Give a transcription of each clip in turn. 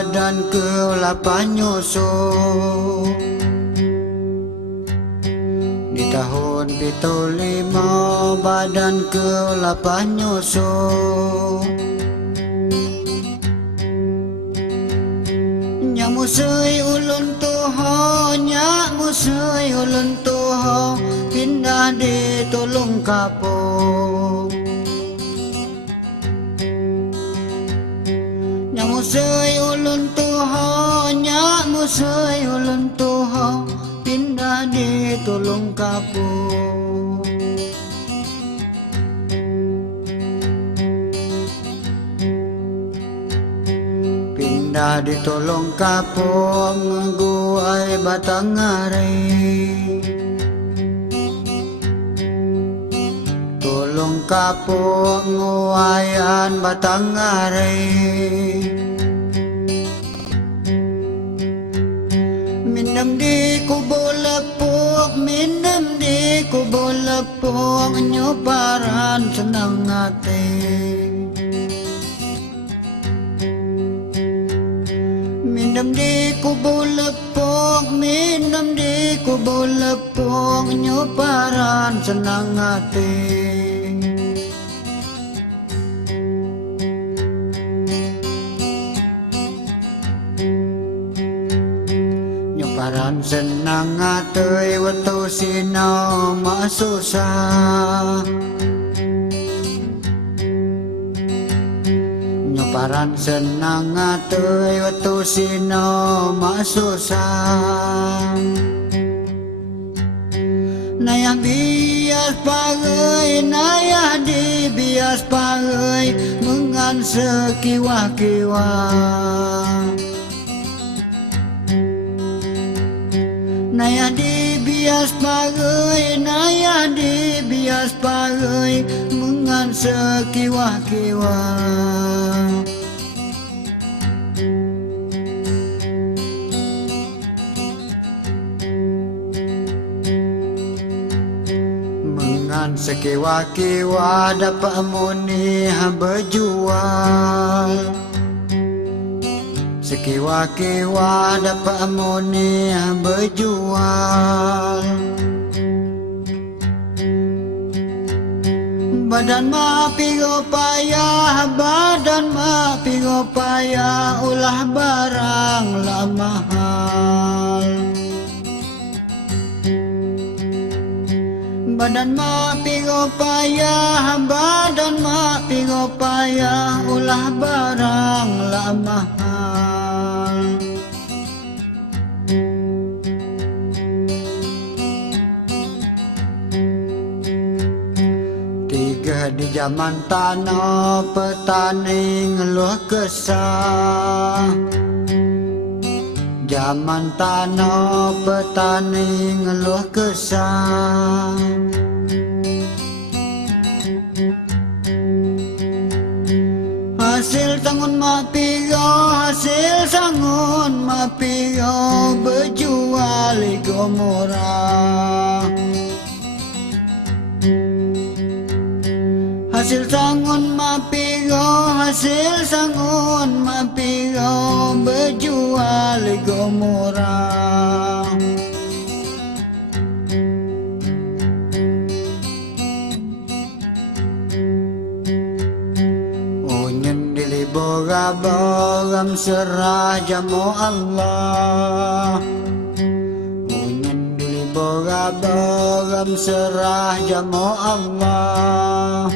badan ke lapan nyusup. Di tahun 75 badan ke lapan nyusup. Nya musai ulun tuho, nya musai ulun tuho, pindah di Tulung Kapuk. Nya musai ulun tuho, nya musai ulun tuho, pindah di Tulung Kapuk. Pindah di Tulung Kapuk, guai Batanghari. Tulung Kapuk, nguayan Batanghari. Minum di kubu lepuk, minum di kubu lepuk, nyobaran senang hati. Minum di kubu lepuk, minum di kubu lepuk, nyobaran senang hati. Nyobaran senang hati, waktu sino mak susah. Nyobaran senang hati, waktu sino mak susah. Nayah bias pagai, nayah di bias pagai, mengan sekiwah-kiwah. Nayah di bias pagai, nayah di bias pagai, mengan sekiwah-kiwah. Mengan sekiwah-kiwah, dapat muni berjual. Sekiwah-kiwah dapat muni berjual. Badan mak pigo payah, badan mak pigo payah, ulah barang lah mahal. Badan mak pigo payah, badan mak pigo payah, ulah barang lah mahal. Tiga di zaman tanah, petani ngeluh kesah. Zaman tanah, petani ngeluh kesah. Hasil sangun mak pigo, hasil sangun mak pigo, berjual ego murah. Hasil sangun mak pigo, hasil sangun mak pigo, berjual ego murah. Boga-bogam serah jamu Allah. Unyan dili boga-bogam serah jamu Allah.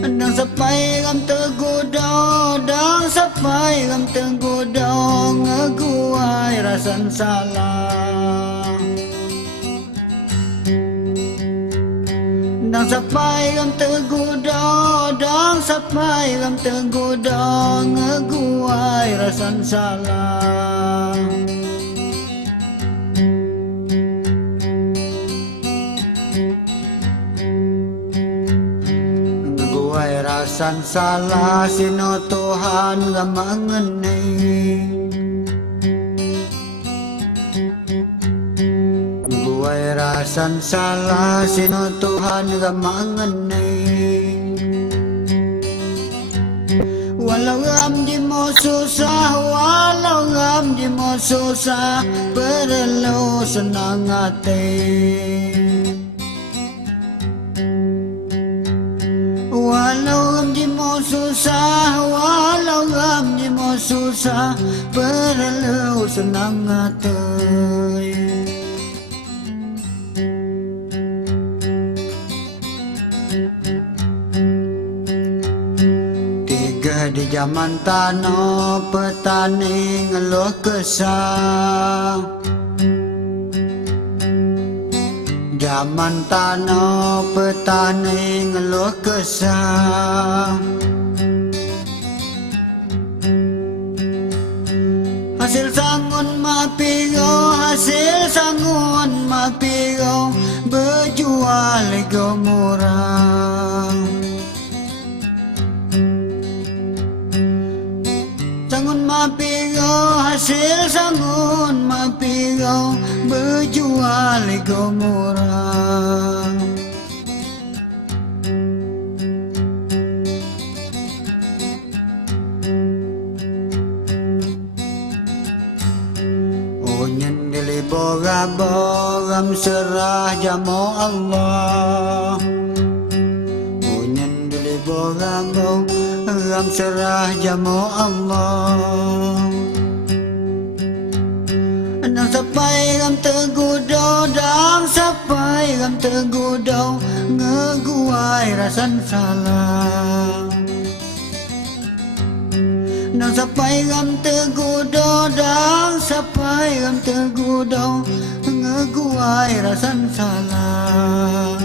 Dang sapai gam tegudo, dang sapai gam tegudo, ngeguai rasan salah. Dang sapai gam tegudo, dang sapai gam tegudo, ngeguai rasan salah. Ngeguai rasan salah, sino Tuhan gam mengenai. Rasan salah, sino Tuhan gak mengenai. Walau ram di mo susah, walau ram di mo susah, perlu senang hati. Walau ram di mo susah, walau ram di mo susah, perlu senang hati. Di zaman tanah petani ngeluh kesah. Zaman tanah petani ngeluh kesah. Hasil sangun mapiro, hasil sangun mapiro, berjual ego murah. Sangun mapiro, hasil sangun mapiro, berjual ego murah. Onyen dili boram serah jamo Allah. Onyen dili boram serah jamo Allah. Nang sampai ram tergoda, dang sampai ram tergoda, ngeguai rasan salah. Nang sampai ram tergoda, dang sampai ram tergoda, ngeguai rasan salah.